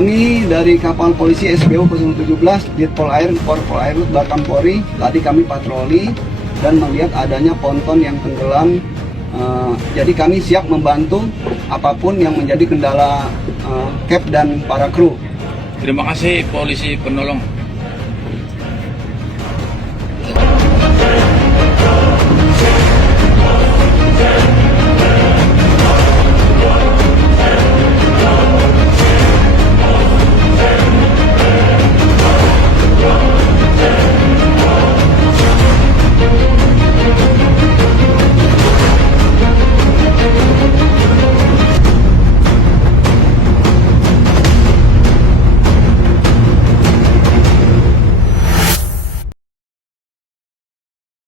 Kami dari kapal polisi SBO 017 di Polairud, Baharkam Polri, tadi kami patroli dan melihat adanya ponton yang tenggelam. Jadi kami siap membantu apapun yang menjadi kendala Cap dan para kru. Terima kasih Polisi Penolong.